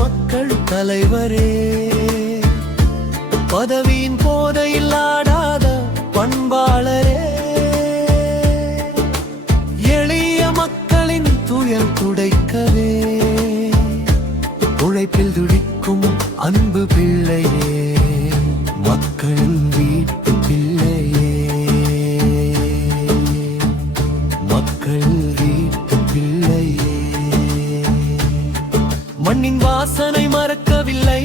மக்கள் தலைவரே, பதவியின் போதையில் ஆடாத பண்பாளரே, எளிய மக்களின் துயர் துடைக்கவே, உழைப்பில் துடிக்கும் அன்பு பிள்ளையே, மக்களின் வீட்டு பிள்ளையே, மக்கள் வீட்டு பிள்ளையே. மண்ணின் வாசனை மறக்கவில்லை,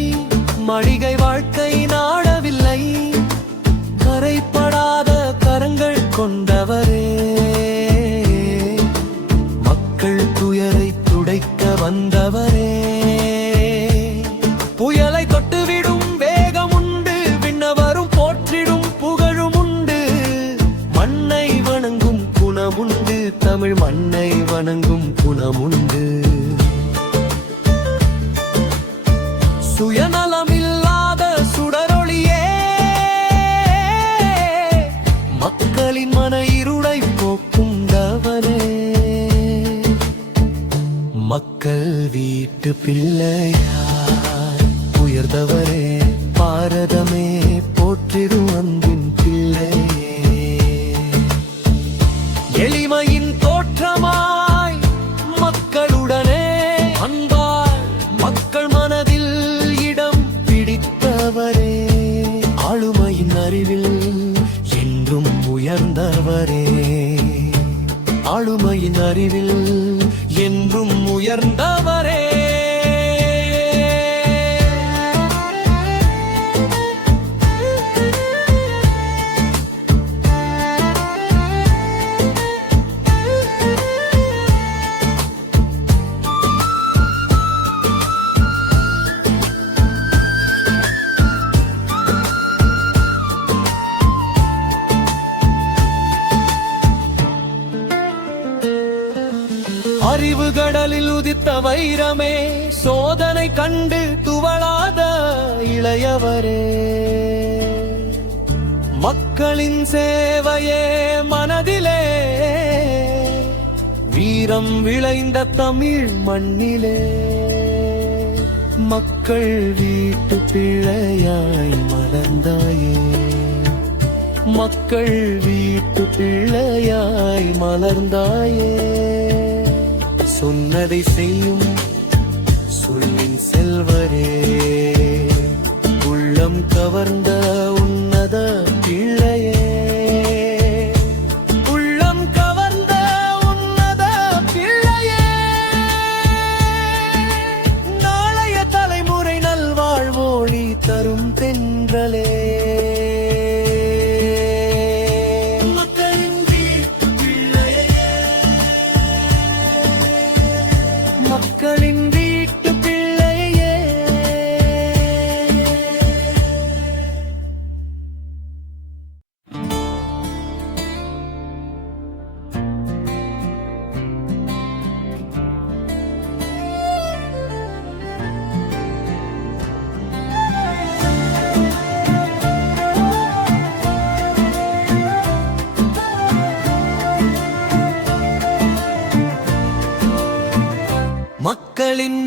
மளிகை வாழ்க்கை நாடவில்லை, கரைப்படாத கரங்கள் கொண்டவரே, மக்கள் துயரை துடைக்க வந்தவரே. புயலை தொட்டுவிடும் வேகம் உண்டு, விண்ணவரும் போற்றிடும் புகழும் உண்டு, மண்ணை வணங்கும் குணமுண்டு, தமிழ் மண்ணை வணங்கும் குணமுண்டு. சுயநலமில்லாத சுடரொளியே, மக்களின் மன இருளை போக்குண்டவனே, மக்கள் வீட்டு பிள்ளையார் உயர்ந்தவரே, பாரதமே போற்றிடும் அன்பின் பிள்ளையே, எளிமையின் தோற்றமாய் மக்களுடனே அன்பாய் மக்கள் மனதில் இடம் பிடித்தவரே, ஆளுமையின் அறிவில் என்றும் உயர்ந்தவரே, ஆளுமையின் அறிவில் என்றும் உயர்ந்தவரே. அறிவு கடலில் உதித்த வைரமே, சோதனை கண்டு துவளாத இளையவரே, மக்களின் சேவையே மனதிலே, வீரம் விளைந்த தமிழ் மண்ணிலே, மக்கள் வீட்டு பிள்ளையாய் மலர்ந்தாயே, மக்கள் வீட்டு பிள்ளையாய் மலர்ந்தாயே. சொன்னதை செய்யும் சொல்லின் செல்வரே, உள்ளம் கவர்ந்த உன்னத பிள்ளையே, உள்ளம் கவர்ந்த உன்னத பிள்ளையே, நாளைய தலைமுறை நல்வாழ்வோழி தரும் தென்றலே, மக்களின் வீட்டு பிள்ளையே. மக்களின்